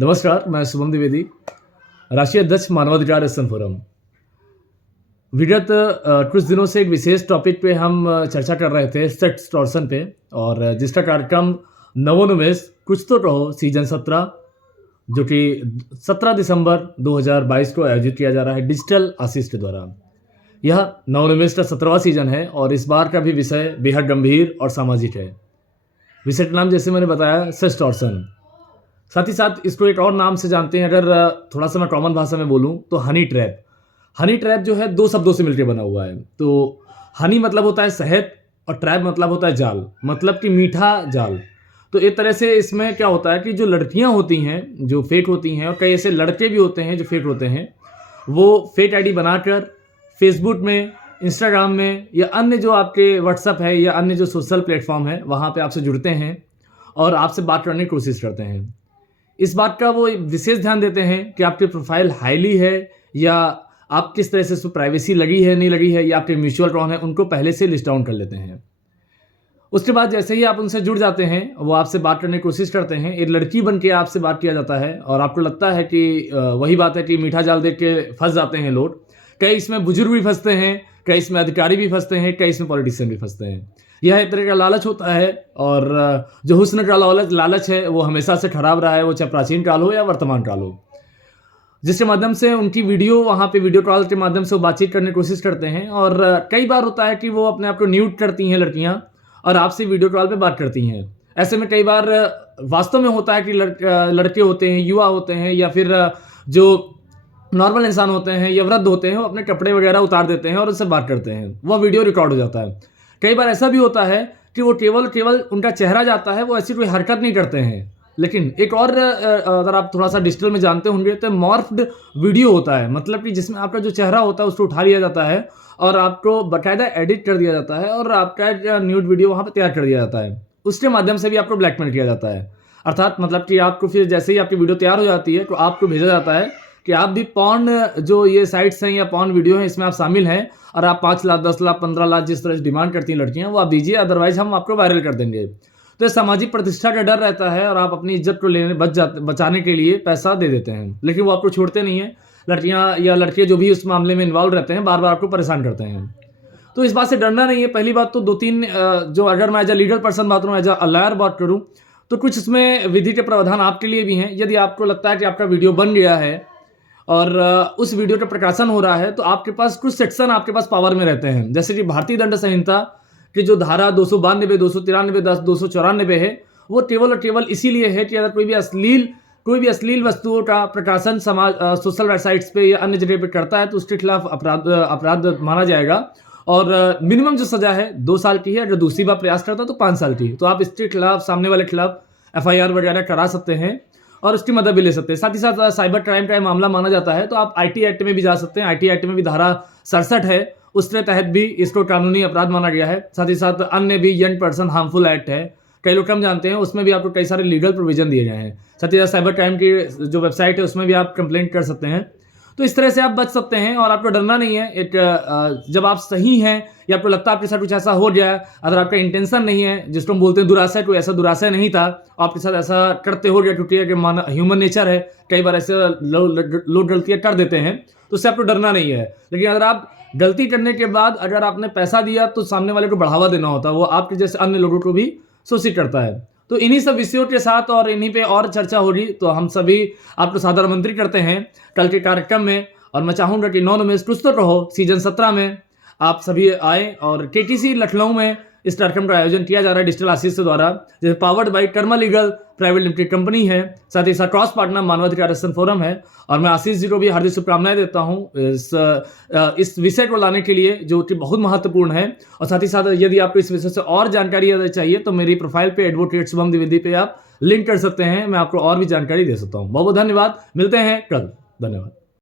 नमस्कार, मैं शुभम द्विवेदी, राष्ट्रीय अध्यक्ष मानवाधिकार एक्शन फोरम। विगत कुछ दिनों से एक विशेष टॉपिक पे हम चर्चा कर रहे थे, सेक्स एक्सटॉर्शन पे, और जिसका कार्यक्रम नवोन्मेष कुछ तो कहो सीजन 17, जो कि 17 दिसंबर 2022 को आयोजित किया जा रहा है डिजिटल आशीष के द्वारा। यह नवोन्मेष का 17वां सीजन है और इस बार का भी विषय बेहद गंभीर और सामाजिक है। विषय का नाम जैसे मैंने बताया, सेक्स एक्सटॉर्शन। साथ ही साथ इसको एक और नाम से जानते हैं, अगर थोड़ा सा मैं कॉमन भाषा में बोलूं तो हनी ट्रैप। हनी ट्रैप जो है दो शब्दों से मिलकर बना हुआ है। तो हनी मतलब होता है शहद और ट्रैप मतलब होता है जाल, मतलब कि मीठा जाल। तो एक तरह से इसमें क्या होता है कि जो लड़कियां होती हैं जो फेक होती हैं, और कई ऐसे लड़के भी होते हैं जो फेक होते हैं, वो फेक आईडी बनाकर फेसबुक में, इंस्टाग्राम में या अन्य जो आपके व्हाट्सअप है या अन्य जो सोशल प्लेटफॉर्म है वहाँ पे आपसे जुड़ते हैं और आपसे बात करने की कोशिश करते हैं। इस बात का वो विशेष ध्यान देते हैं कि आपकी प्रोफाइल हाईली है या आप किस तरह से उसको प्राइवेसी लगी है नहीं लगी है, या आपके म्यूचुअल कौन है, उनको पहले से लिस्ट डाउन कर लेते हैं। उसके बाद जैसे ही आप उनसे जुड़ जाते हैं, वो आपसे बात करने की कोशिश करते हैं, एक लड़की बन के आपसे बात किया जाता है और आपको लगता है कि वही बात है कि मीठा जाल देख के फंस जाते हैं लोग। कई इसमें बुजुर्ग भी फंसते हैं, कई इसमें अधिकारी भी फंसते हैं, कई इसमें पॉलिटिशियन भी फंसते हैं। यह एक तरह का लालच होता है, और जो हुस्न का लालच है वो हमेशा से खराब रहा है, वो चाहे प्राचीन काल हो या वर्तमान काल हो। जिसके माध्यम से उनकी वीडियो, वहाँ पे वीडियो कॉल के माध्यम से वो बातचीत करने की कोशिश करते हैं, और कई बार होता है कि वो अपने आप को न्यूट करती हैं लड़कियाँ और आपसे वीडियो कॉल पे बात करती हैं। ऐसे में कई बार वास्तव में होता है कि लड़के होते हैं, युवा होते हैं, या फिर जो नॉर्मल इंसान होते हैं या वृद्ध होते हैं, वो अपने कपड़े वगैरह उतार देते हैं और उससे बात करते हैं। वह वीडियो रिकॉर्ड हो जाता है। कई बार ऐसा भी होता है कि वो केवल उनका चेहरा जाता है, वो ऐसी कोई हरकत नहीं करते हैं। लेकिन एक और अगर आप थोड़ा सा डिजिटल में जानते होंगे तो मॉर्फ्ड वीडियो होता है, मतलब कि जिसमें आपका जो चेहरा होता है उसको उठा लिया जाता है और आपको बाकायदा एडिट कर दिया जाता है और आपका न्यूड वीडियो वहाँ पर तैयार कर दिया जाता है। उसके माध्यम से भी आपको ब्लैकमेल किया जाता है। अर्थात मतलब कि आपको फिर जैसे ही आपकी वीडियो तैयार हो जाती है तो आपको भेजा जाता है कि आप भी पॉर्न जो ये साइट्स हैं या पॉर्न वीडियो हैं इसमें आप शामिल हैं, और आप 5 लाख, 10 लाख, 15 लाख जिस तरह से डिमांड करती हैं लड़कियां, वो आप दीजिए, अदरवाइज हम आपको वायरल कर देंगे। तो सामाजिक प्रतिष्ठा का डर रहता है और आप अपनी इज्जत को बचाने के लिए पैसा दे देते हैं, लेकिन वो आपको छोड़ते नहीं हैं। लड़कियां या लड़के जो भी उस मामले में इन्वॉल्व रहते हैं बार बार आपको परेशान करते हैं। तो इस बात से डरना नहीं है। पहली बात तो 2-3 जो, अगर मैं एज अ लीगल पर्सन बात करूँ, एज अ लॉयर बात करूँ, तो कुछ इसमें विधि के प्रावधान आपके लिए भी हैं। यदि आपको लगता है कि आपका वीडियो बन गया है और उस वीडियो का प्रकाशन हो रहा है, तो आपके पास कुछ सेक्शन आपके पास पावर में रहते हैं। जैसे कि भारतीय दंड संहिता की जो धारा 292, 293, 294 है, वो केवल और केवल इसीलिए है कि अगर कोई भी अश्लील वस्तुओं का प्रकाशन सोशल वेबसाइट्स पे या अन्य जगह पे करता है तो उसके खिलाफ अपराध माना जाएगा, और मिनिमम जो सजा है 2 साल की है। अगर दूसरी बार प्रयास करता है तो 5 साल की। तो आप इसके खिलाफ, सामने वाले खिलाफ FIR वगैरह करा सकते हैं और उसकी मदद भी ले सकते हैं। साथ ही साथ साइबर क्राइम का मामला माना जाता है तो आप IT एक्ट में भी जा सकते हैं। IT एक्ट में भी धारा 67 है, उसके तहत भी इसको कानूनी अपराध माना गया है। साथ ही साथ अन्य भी यंग पर्सन हार्मफुल एक्ट है, कई लोग कम जानते हैं, उसमें भी आपको कई सारे लीगल प्रोविजन दिए गए हैं। साथ ही साथ साइबर क्राइम की जो वेबसाइट है उसमें भी आप कंप्लेंट कर सकते हैं। तो इस तरह से आप बच सकते हैं और आपको डरना नहीं है। जब आप सही हैं या आपको लगता है आपके साथ कुछ ऐसा हो गया, अगर आपका इंटेंशन नहीं है, जिसको हम बोलते हैं दुराशय, कोई ऐसा दुराशय नहीं था, आपके साथ ऐसा करते हो गया क्योंकि ह्यूमन नेचर है, कई बार ऐसे लोग गलतियां कर देते हैं, तो उससे आपको डरना नहीं है। लेकिन अगर आप गलती करने के बाद अगर आपने पैसा दिया तो सामने वाले को बढ़ावा देना होता है, वो आपके जैसे अन्य लोगों को भी शोषित करता है। तो इन्हीं सब विषयों के साथ और इन्हीं पे और चर्चा होगी, तो हम सभी आपको सादर आमंत्रित करते हैं कल के कार्यक्रम में। और मैं चाहूँगा कि नवोन्मेष कुछ तो कहो सीजन 17 में आप सभी आए, और KTC लखनऊ में इस कार्यक्रम का आयोजन किया जा रहा है डिजिटल आशीष के द्वारा, जैसे powered by Karma legal private limited company है। साथ ही साथ क्रॉस पार्टनर मानवाधिकार एक्शन फोरम है, और मैं आशीष जी को भी हार्दिक शुभकामनाएं देता हूँ इस विषय को लाने के लिए, जो कि बहुत महत्वपूर्ण है। और साथ ही साथ यदि आपको इस विषय से और जानकारी चाहिए तो मेरी प्रोफाइल पे एडवोकेट शुभम द्विवेदी पे आप लिंक कर सकते हैं, मैं आपको और भी जानकारी दे सकता हूँ। बहुत बहुत धन्यवाद, मिलते हैं कल। धन्यवाद।